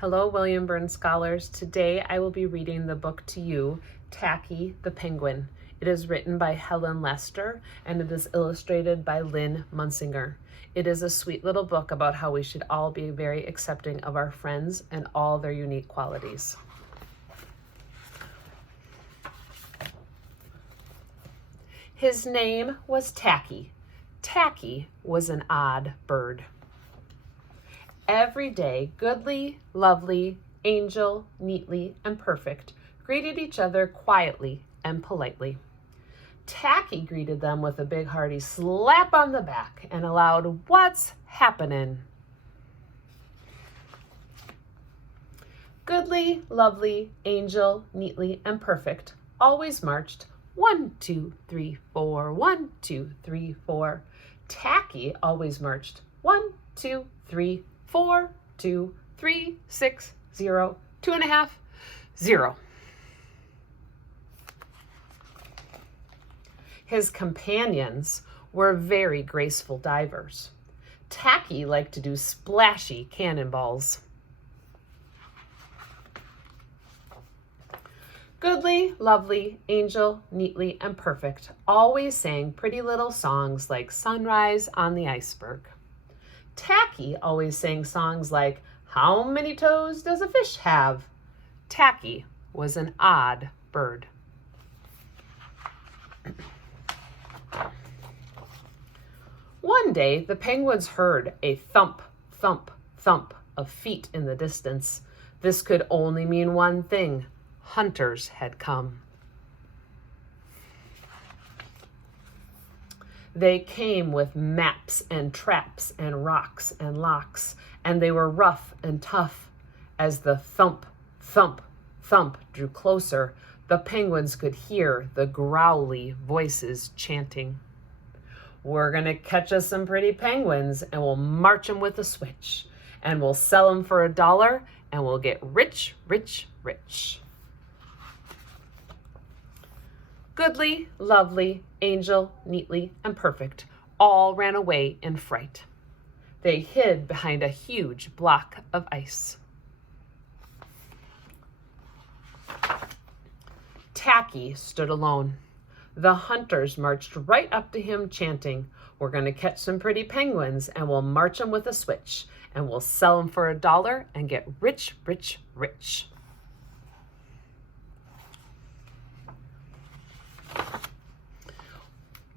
Hello, William Burns scholars. Today I will be reading the book to you, Tacky the Penguin. It is written by Helen Lester and it is illustrated by Lynn Munsinger. It is a sweet little book about how we should all be very accepting of our friends and all their unique qualities. His name was Tacky. Tacky was an odd bird. Every day, goodly, lovely, angel, neatly, and perfect greeted each other quietly and politely. Tacky greeted them with a big hearty slap on the back and a loud, "What's happening?" Goodly, lovely, angel, neatly, and perfect always marched 1, 2, 3, 4, 1, 2, 3, 4. Tacky always marched 1, 2, 3, 4, 2, 3, 6, 0, 2.5, 0. His companions were very graceful divers. Tacky liked to do splashy cannonballs. Goodly, lovely, angel, neatly, and perfect always sang pretty little songs like Sunrise on the Iceberg. Tacky always sang songs like, "How many toes does a fish have?" Tacky was an odd bird. One day, the penguins heard a thump, thump, thump of feet in the distance. This could only mean one thing. Hunters had come. They came with maps and traps and rocks and locks, and they were rough and tough. As the thump, thump, thump drew closer, the penguins could hear the growly voices chanting. "We're gonna catch us some pretty penguins, and we'll march them with a switch, and we'll sell them for $1, and we'll get rich, rich, rich." Goodly, lovely, angel, neatly, and perfect all ran away in fright. They hid behind a huge block of ice. Tacky stood alone. The hunters marched right up to him chanting, "We're going to catch some pretty penguins and we'll march them with a switch and we'll sell them for $1 and get rich, rich, rich."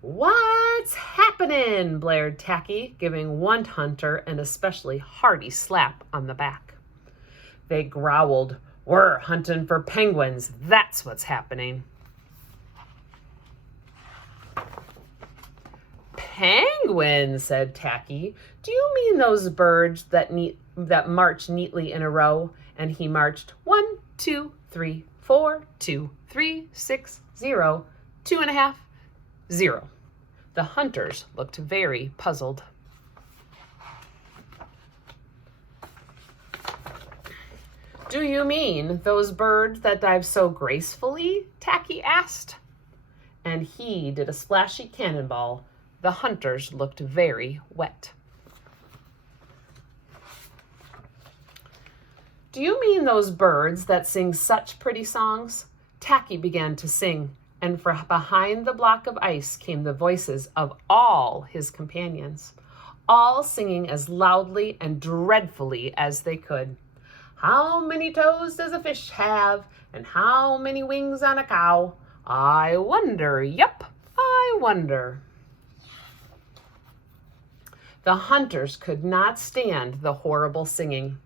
"What's happening?" blared Tacky, giving one hunter an especially hearty slap on the back. They growled, "We're hunting for penguins. That's what's happening." "Penguins," said Tacky. "Do you mean those birds that march neatly in a row?" And he marched 1, 2, 3, 4, 2, 3, 6, 0, 2.5, 0. The hunters looked very puzzled. "Do you mean those birds that dive so gracefully?" Tacky asked. And he did a splashy cannonball. The hunters looked very wet. "Do you mean those birds that sing such pretty songs?" Tacky began to sing, and from behind the block of ice came the voices of all his companions, all singing as loudly and dreadfully as they could. "How many toes does a fish have? And how many wings on a cow? I wonder, yup, I wonder." The hunters could not stand the horrible singing.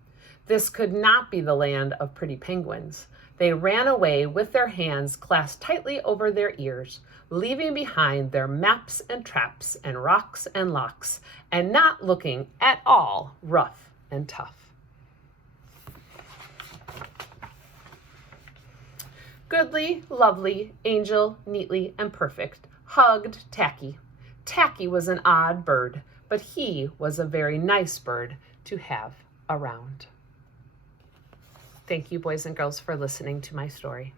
This could not be the land of pretty penguins. They ran away with their hands clasped tightly over their ears, leaving behind their maps and traps and rocks and locks, and not looking at all rough and tough. Goodly, lovely, angel, neatly, and perfect hugged Tacky. Tacky was an odd bird, but he was a very nice bird to have around. Thank you, boys and girls, for listening to my story.